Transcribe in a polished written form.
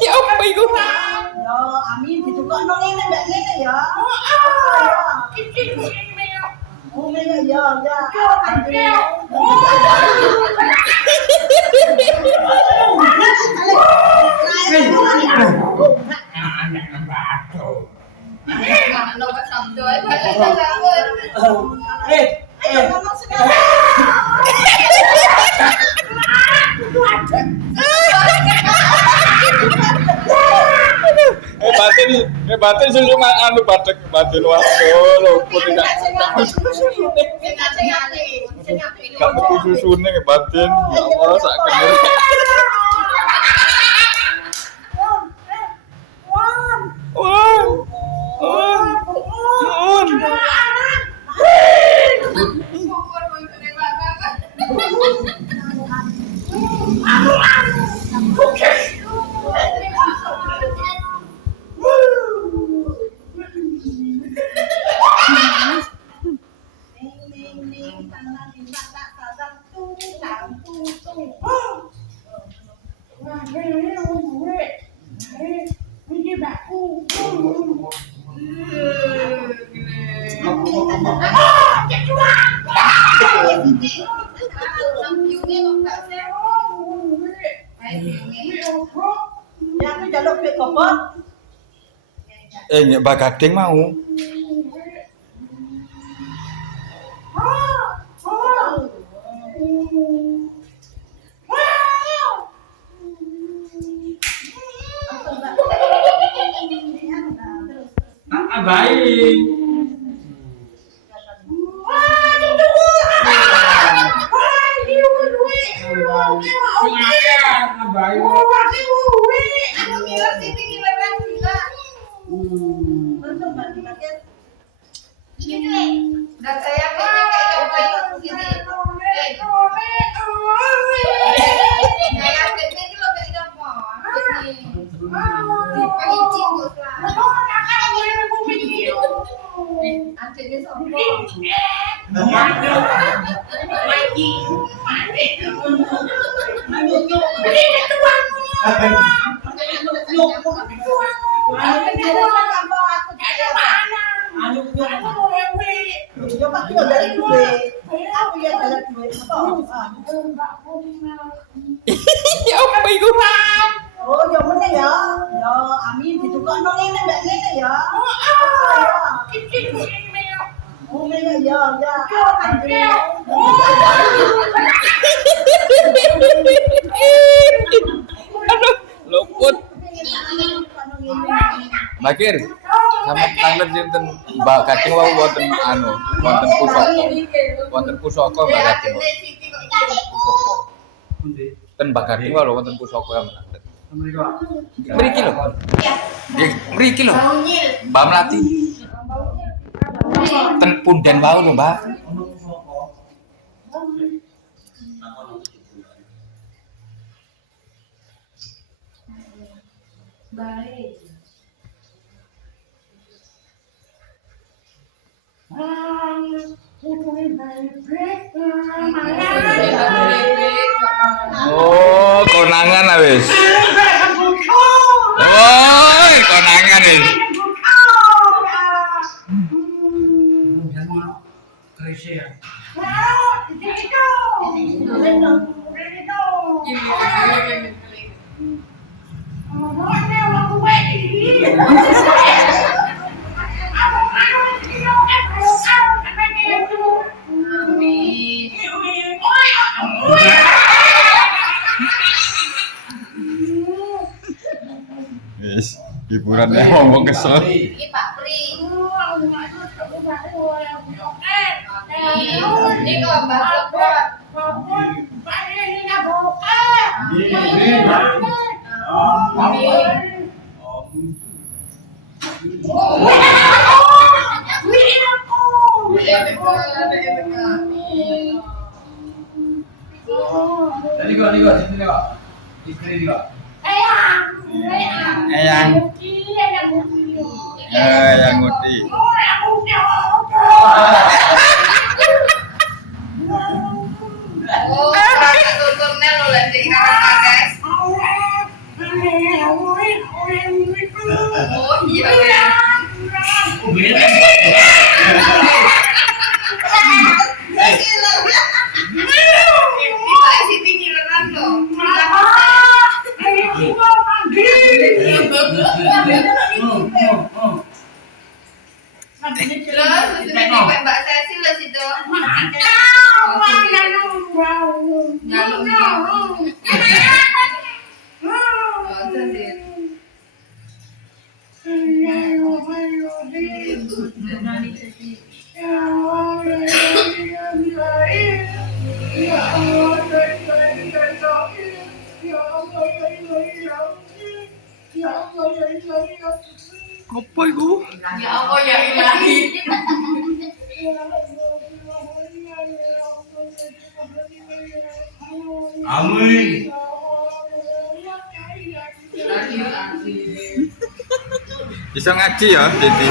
Ya apa itu? Ya, amin ditukokno ngene ndak ngene ya. Oh, ngene ya, ya. Ayo ngomong sekarang. Batin susu anu batik batin waktu lo putih gak metu susune batin ya Allah sak kenur Ya aku jaluk duit kopot. Mbak Gading mau baik. ya apa itu? Oh, ya mana ya? Ya, amin ditukokno ngene ndak ngene ya. Oh, ngene ya, ya. Aduh, luput. Bakir, sama tanglet sinten Mbak Gading wau wonten anu, wonten pusaka Mbak Gading. Pusaka. Ten Mbak Gading wau wonten pusaka ya. Mriki lho. Nggih, mriki lho. Mbak Melati. Ten punden wau lho, Mbak. Baik. Oh, konangan wis. Woi, konangan wis. Wis, hiburan ya ngomong kesel. Iki Pak Pri. Ini kok Mbak Lepot. Tadi kok, sini kok. Istri juga. Eyang Uti. Oh, kakak tuturnya lo lagi kakak guys. Oh iya ya. Ini Pak Siti kileran loh. Lo sudah nyampe Mbak Cecil lah situ. Apa itu? Ya Allah ya Ilahi. Amin. Bisa ngaji ya, jadi.